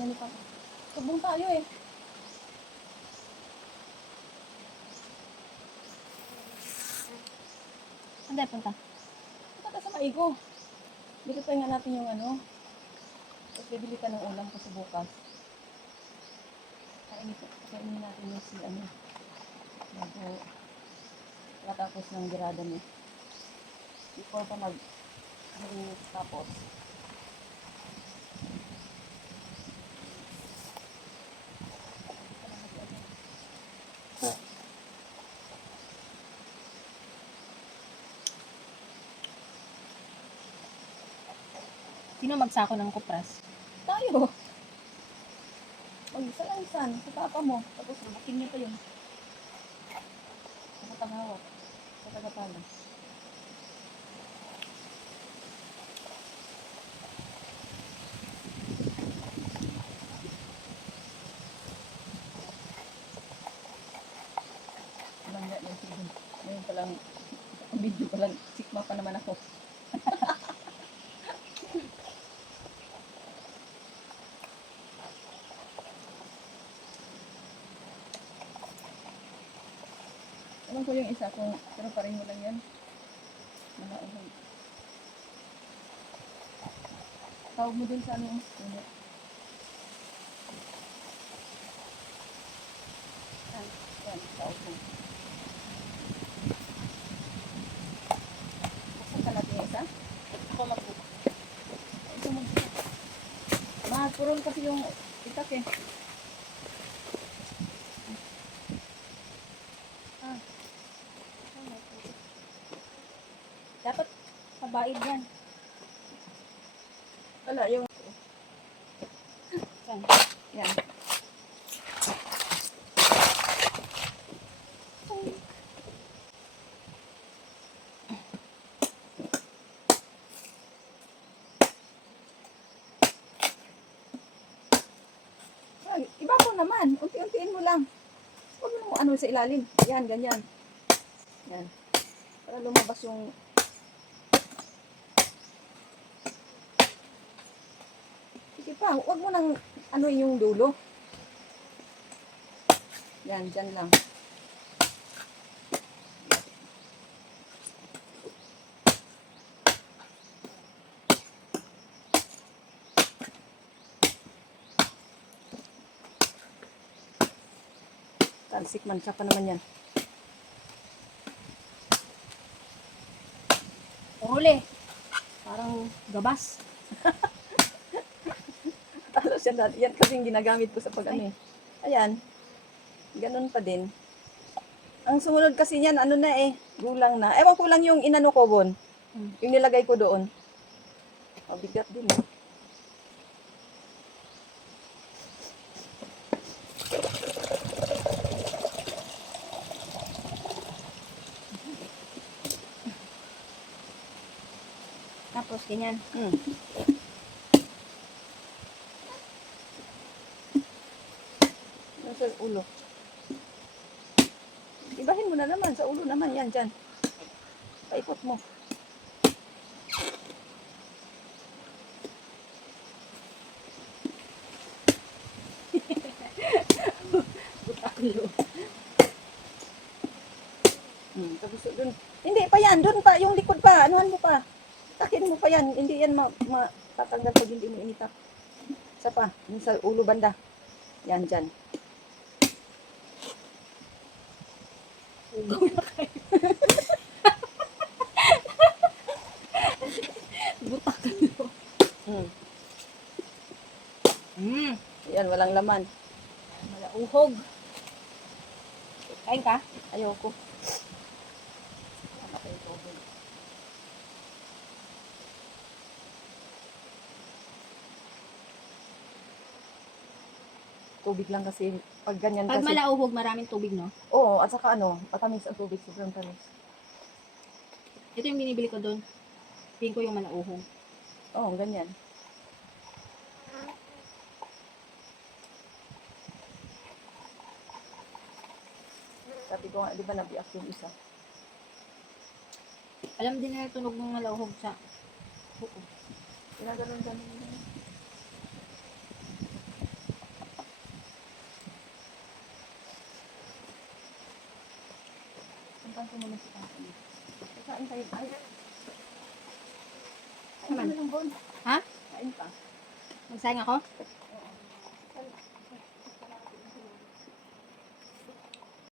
na ni Papa. Subong tayo eh. Saan tayo punta? Punta tayo sa Maigo. Dito tayo nga natin yung ano. Tapos bibili ka ng ulam kasi bukas. Kainin natin yung si ano. Bago matapos ng girada niya. Before pa tapos. Sino magsako ng kupras? Tayo. Mag-isa lang san. Sa papa mo. Tapos rubukin niyo pa yun. Sa katangawat. Sa tagatala. Langga na yung ngayon palang video palang sikma pa naman ako. Alam ko yung isa kung pero pareho lang yan. Malauhog. Tawag mo dun sa ano yung unit. Yan, tawag mo. Buksan ka natin yung isa. Ako magbuka. Ito mag-isa. Mahapurol kasi yung itak eh. Dapat mabaid yan. Wala, yung... Saan? Yan. Ay, iba po naman. Unti-untiin mo lang. Huwag mo nang ano sa ilalim. Yan, ganyan. Yan. Para lumabas yung... Sige pa, huwag mo nang ano yung dulo. Yan, dyan lang. Talsik mancha pa naman yan. Huli. Parang gabas. Alos yan dati. Yan kasi yung ginagamit ko sa pag-ano eh. Ayan. Ganun pa din. Ang sumunod kasi niyan, ano na eh. Gulang na. Ewan ko lang yung inano ko, Bon. Yung nilagay ko doon. Mabigat din eh. Tapos ganyan. Sa ulo. Ibahin mo na naman. Sa ulo naman. Yan, dyan. Paikot mo. Butaklo. Tapos dun. Hindi pa yan. Dun pa. Yung likod pa. Anuhan mo pa. Takin mo pa yan. Hindi yan matatanggal pag hindi mo initak. Isa pa. Yung sa ulo banda. Yan, dyan. Ugaw na kayo. Butaklo. Yan, walang laman. Malauhog. Kain ka? Ayoko. Tubig lang kasi pag ganyan Pag kasi. malauhog, maraming tubig, no? Oo, at saka ano, matamis ang tubig, sobrang tamis. Ito yung binibili ko doon. Tingin ko yung malauhog. Oo, ganyan. Sabi ko nga, di ba nabiyak yung isa? Alam din nila tunog ng malauhog sa... Oo. Ginaganon-ganon. Pagkakan ko muna si tatay. Kain tayo. Ay. Kain Naman. ka lang, Bon. Ha? Kain pa. Magsayang ako?